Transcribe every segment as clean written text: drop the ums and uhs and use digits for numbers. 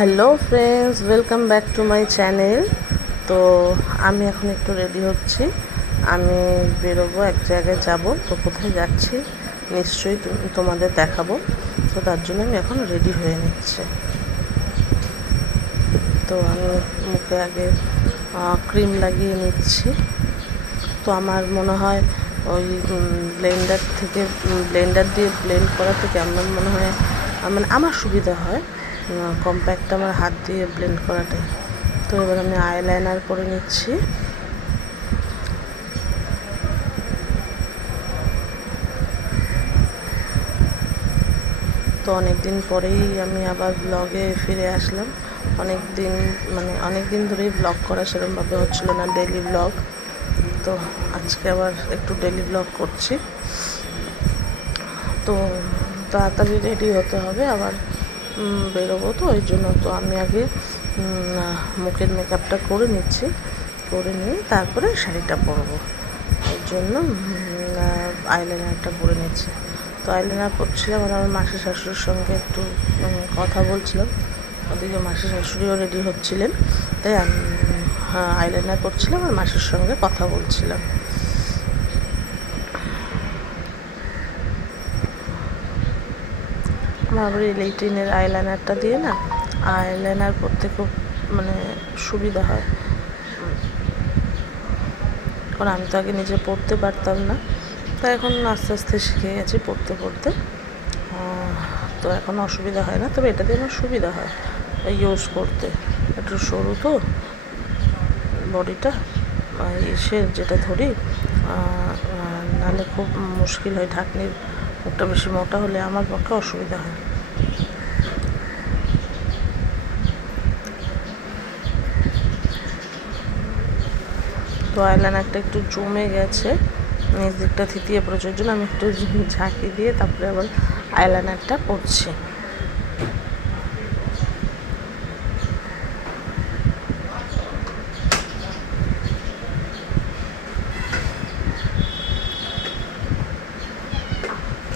Hello friends, welcome back to my channel. তো আমি এখন একটু রেডি হচ্ছি। আমি বেরোবো, এক জায়গায় যাব। তো কোথায় যাচ্ছি নিশ্চয়ই তোমাদের দেখাবো। তো তার জন্য আমি এখন রেডি হয়ে নিচ্ছি। তো আমি মুখে আগে ক্রিম লাগিয়ে নিচ্ছি। তো আমার মনে হয় ওই ব্লেন্ডার দিয়ে ব্লেন্ড করা থেকে আমার মনে হয় মানে আমার সুবিধা হয় কম্প্যাক্ট আমার হাত দিয়ে ব্লেন্ড করাটাই। তো এবার আমি আইলাইনার করে নিচ্ছি। তো অনেক দিন পরেই আমি আবার ব্লগে ফিরে আসলাম। অনেক দিন ধরেই ব্লগ করা সেরকমভাবে হচ্ছিল না, ডেইলি ব্লগ। তো আজকে আবার একটু ডেইলি ব্লগ করছি। তো তাড়াতাড়ি রেডি হতে হবে, আবার বেরোবো। তো ওই জন্য তো আমি আগে মুখের মেকআপটা করে নিচ্ছি, করে নিয়ে তারপরে শাড়িটা পরবো। ওই জন্য আইলাইনারটা পরে নিচ্ছি। তো আইলাইনার করছিলাম আর আমার মাসি শাশুড়ির সঙ্গে একটু কথা বলছিলাম। ওদিকে মাসি শাশুড়িও রেডি হচ্ছিলেন, তাই আমি আইলাইনার করছিলাম আর মাসির সঙ্গে কথা বলছিলাম। আমার আবার এই লেটিনের আইলাইনারটা দিয়ে না আইলাইনার করতে খুব সুবিধা হয়। কারণ আমি তো আগে নিজে পড়তে পারতাম না, তাই এখন আস্তে আস্তে শিখে গেছি পড়তে পড়তে। তো এখন অসুবিধা হয় না, তবে এটাতে আমার সুবিধা হয় ইউজ করতে। একটু সরু তো বডিটা, যেটা ধরি, নাহলে খুব মুশকিল হয়। ঢাকনির মুখটা বেশি মোটা হলে আমার পক্ষে অসুবিধা হয়। তো আইলাইনারটা একটু জমে গেছে, নিচ দিকটা থিতিয়ে পড়েছে, ওই জন্য আমি একটু ঝাঁকি দিয়ে তারপরে আবার আইলাইনারটা পরছি।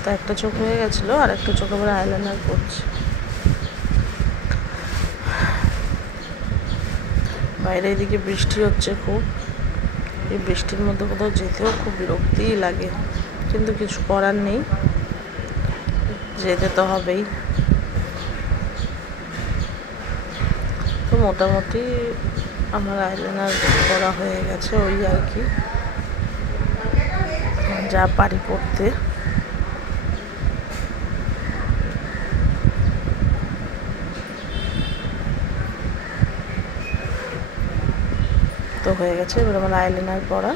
তো একটা চোখ হয়ে গেছিলো, আর একটা চোখ আবার আইলাইনার পরছি। বাইরে এদিকে বৃষ্টি হচ্ছে খুব। এই বৃষ্টির মধ্যে কোথাও যেতেও খুব বিরক্তিই লাগে, কিন্তু কিছু করার নেই, যেতে তো হবেই। তো মোটামুটি আমার আইলাইনার করা হয়ে গেছে, ওই আর কি, যা পারি করতে। তো হয়ে গেছে এবার আমার আইলাইনার পরা।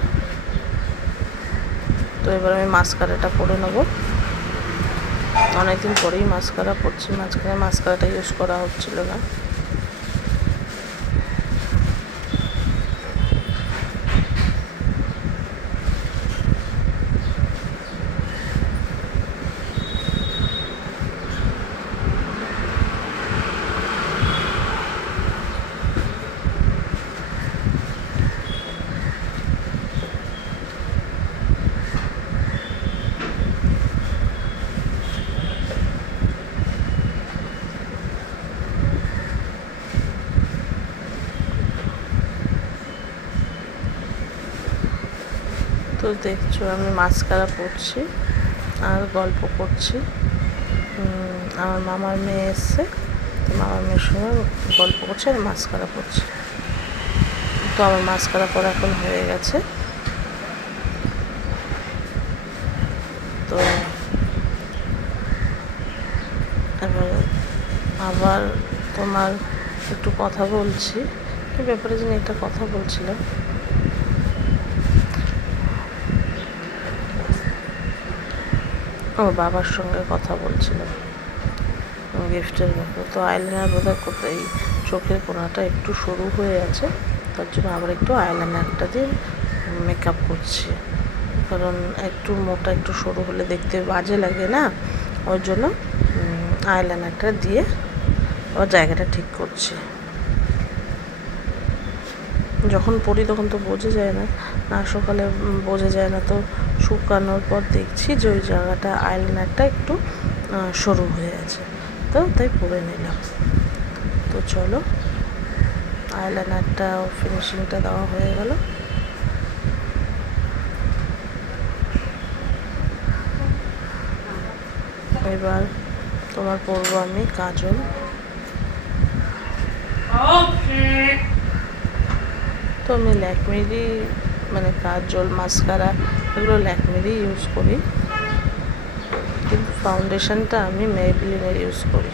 তো এবার আমি মাস্কারাটা পরে নেবো। অনেকদিন পরেই মাস্কারা পরছি, মাঝখানে মাস্কারাটা ইউজ করা হচ্ছিল না। তো দেখছো আমি মাস্কারা পরছি আর গল্প করছি। আমার মামার মেয়ে এসছে, তো মামার মেয়ের সঙ্গে গল্প করছে আর মাস্কারা পরছি। তো আমার মাস্কারা পরা এখন হয়ে গেছে। তো এবার আবার তোমার একটু কথা বলছি, কি ব্যাপারে যেন একটা কথা বলছিলাম। ওর বাবার সঙ্গে কথা বলছিলাম গিফটের ব্যাপারে। তো আইলাইনার বোধহয় করতে এই চোখের কোণাটা একটু সরু হয়ে আছে, তার জন্য আবার একটু আইলাইনারটা দিয়ে মেকআপ করছি। কারণ একটু মোটা একটু সরু হলে দেখতে বাজে লাগে না, ওই জন্য আইলাইনারটা দিয়ে ওর জায়গাটা ঠিক করছি। যখন পরি তখন তো বোঝা যায় না, না সকালে বোঝা যায় না, তো শুকানোর পর দেখছি যে ওই জায়গাটা আইলাইনারটা একটু সরু হয়ে আছে, তো তাই পরে নিলাম। তো তো চলো, আইলাইনারটা ফিনিশিংটা দেওয়া হয়ে গেল। এবার তোমার পরবো আমি কাজল। তো আমি ল্যাকমিরই মানে কাজল, মাস্কারা এগুলো ল্যাকমিরই ইউজ করি, কিন্তু ফাউন্ডেশনটা আমি মেবলিনের ইউজ করি।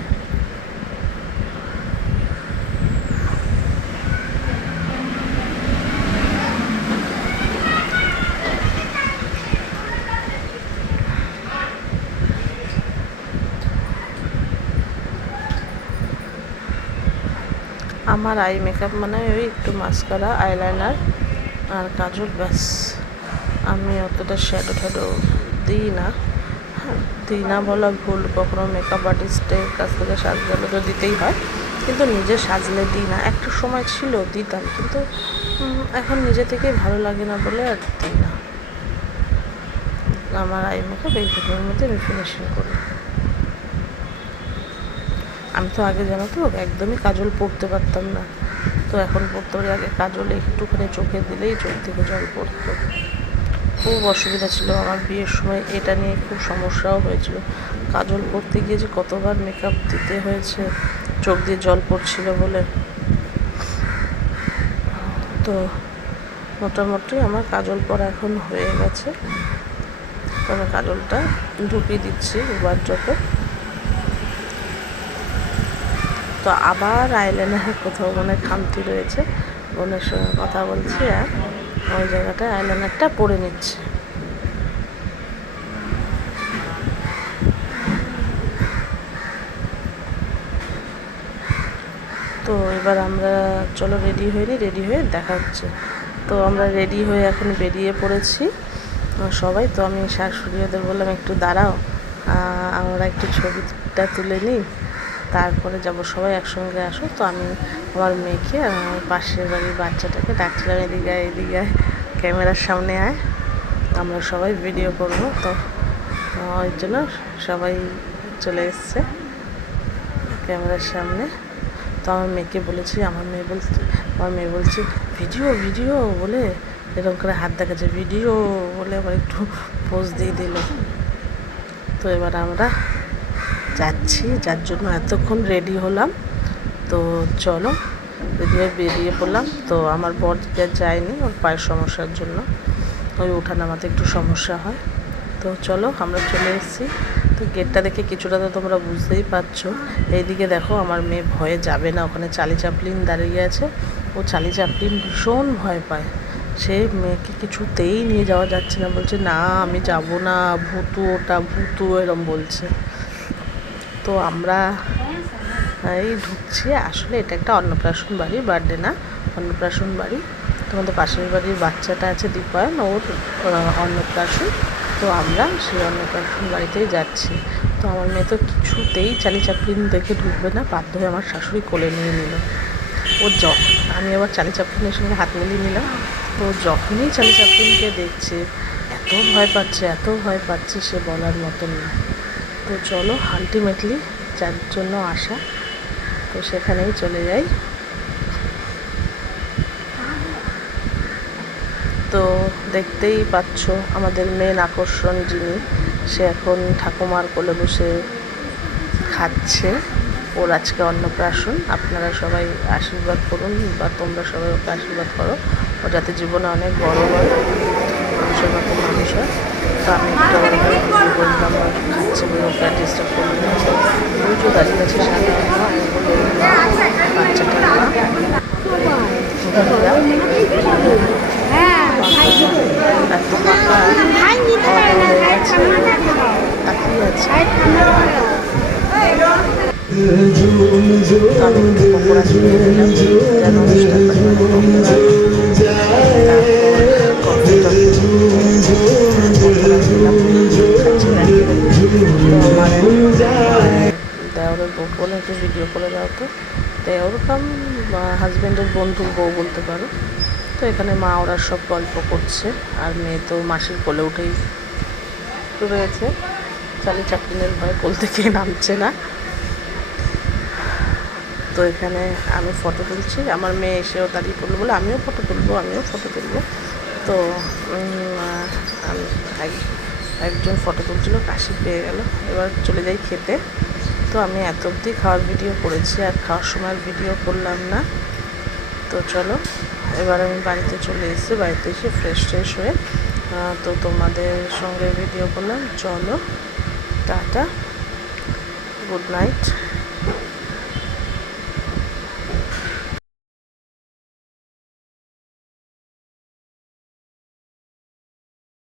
আমার আই মেকআপ মানে ওই একটু মাস্কারা, আইলাইনার আর কাজল, ব্যাস। আমি অতটা শ্যাডো ট্যাডো দিই না, দিই না বলা ভুল, কখনো মেকআপ আর্টিস্টের কাছ থেকে সাজলে তো দিতেই হয়, কিন্তু নিজে সাজলে দিই না। একটা সময় ছিল দিতাম, কিন্তু এখন নিজে থেকেই ভালো লাগে না বলে আর দিই না। আমার আই মেকআপ এই দুটোর মধ্যে আমি ফিনিশিং করি। আমি তো আগে জানো তো একদমই কাজল পরতে পারতাম না, তো এখন পরতে পারি। আগে কাজল একটুখানি চোখে দিলেই চোখ থেকে জল পড়তো, খুব অসুবিধা ছিল আমার বিয়ের সময়। এটা নিয়ে খুব সমস্যাও হয়েছিল, কাজল পরতে গিয়ে যে কতবার মেকআপ দিতে হয়েছে চোখ দিয়ে জল পড়ছিল বলে। তো মোটামুটি আমার কাজল পরা এখন হয়ে গেছে, তবে কাজলটা ঢুকিয়ে দিচ্ছি এবার যখন। তো আবার আইলাইনার কোথাও মানে খামতি রয়েছে, বোনের সঙ্গে কথা বলছি আর ওই জায়গাটায় আইলাইনারটা পরে নিচ্ছি। তো এবার আমরা চলো রেডি হয়ে রেডি হয়ে দেখা হচ্ছে। তো আমরা রেডি হয়ে এখন বেরিয়ে পড়েছি সবাই। তো আমি শাশুড়ি ওদের বললাম একটু দাঁড়াও, আমরা একটু ছবিটা তুলে নিই, তারপরে যাব, সবাই একসঙ্গে আসো। তো আমি আমার মেয়েকে আর আমার পাশের বাড়ির বাচ্চাটাকে ডাকছিলাম, এদিকে এদিকে ক্যামেরার সামনে আয়, আমরা সবাই ভিডিও করব। তো ওই জন্য সবাই চলে এসছে ক্যামেরার সামনে। তো আমার মেয়েকে বলেছি, আমার মেয়ে বলছে ভিডিও ভিডিও বলে এরকম করে হাত দেখাচ্ছে, ভিডিও বলে আবার একটু পোজ দিয়ে দিল। তো এবার আমরা যাচ্ছি, যার জন্য এতক্ষণ রেডি হলাম। তো চলো রেডি হয়ে বেরিয়ে পড়লাম। তো আমার বর যায়নি, ওর পায়ের সমস্যার জন্য, ওই ওঠা নামাতে একটু সমস্যা হয়। তো চলো আমরা চলে এসেছি। তো গেটটা দেখে কিছুটা তো তোমরা বুঝতেই পারছো। এইদিকে দেখো আমার মেয়ে ভয়ে যাবে না, ওখানে চার্লি চ্যাপলিন দাঁড়িয়ে আছে, ও চার্লি চ্যাপলিন ভীষণ ভয় পায়, সে মেয়েকে কিছুতেই নিয়ে যাওয়া যাচ্ছে না, বলছে না আমি যাব না, ভূতু ওটা ভূতু এরম বলছে। তো আমরা এই ঢুকছি, আসলে এটা একটা অন্নপ্রাশন বাড়ি, বার্থডে না, অন্নপ্রাশন বাড়ি। তোমাদের পাশের বাড়ির বাচ্চাটা আছে দীপায়ন, ওর অন্নপ্রাশন। তো আমরা সেই অন্নপ্রাশন বাড়িতেই যাচ্ছি। তো আমার মেয়ে তো কিছুতেই চার্লি চ্যাপলিন দেখে ঢুকবে না, বাধ্য হয়ে আমার শাশুড়ি কোলে নিয়ে নিল। ও যখন আমি আবার চার্লি চ্যাপলিনের সঙ্গে হাত মিলিয়ে নিলাম, তো যখনই চার্লি চ্যাপলিনকে দেখছে এত ভয় পাচ্ছে, এত ভয় পাচ্ছে সে বলার মতন না। তো চলো আলটিমেটলি যার জন্য আসা, তো সেখানেই চলে যাই। তো দেখতেই পাচ্ছ আমাদের মেন আকর্ষণ যিনি, সে এখন ঠাকুমার কোলে বসে খাচ্ছে, ওর আজকে অন্নপ্রাশন। আপনারা সবাই আশীর্বাদ করুন, বা তোমরা সবাই ওকে আশীর্বাদ করো, ও যাতে জীবনে অনেক বড় হয়, মানুষের মতো মানুষ হয়। তো আমি একটু বললাম আর খাচ্ছে বলে ওকে আর ডিস্টার্ব করবো না। তো পুজো দাঁড়িয়ে আছে সাদা বাচ্চাটার মা, এত মাথা হয়ে গেছে, তাকিয়ে আছে। আমি একটু পকোড়া কিনে দিলাম, যেন অনুষ্ঠান বাড়ি কফিটা পকোড়া দিলাম, দেওরের বউ বলে একটু ভিডিও করে দাও। তো দেওর কাম হাজব্যান্ডের বন্ধুর বউ বলতে পারো। তো এখানে মা ওরা সব গল্প করছে, আর মেয়ে তো মাসির কোলে উঠেই রয়েছে, চার্লি চ্যাপলিনের ভয়ে কোল থেকে নামছে না। তো তো এখানে আমি ফটো তুলছি, আমার মেয়ে এসেও দাঁড়িয়ে পড়লো বলে আমিও ফটো তুলবো। তো একজন ফটো তুলছিল, কাশি পেয়ে গেল। এবার চলে যাই খেতে। তো আমি এত অবধি খাওয়ার ভিডিও করেছি, আর খাওয়ার সময় ভিডিও করলাম না। তো চলো, এবার আমি বাড়িতে চলে এসেছি, বাড়িতে এসে ফ্রেশ হয়ে তো তোমাদের সঙ্গে ভিডিও করলাম। চলো, টাটা, গুড নাইট।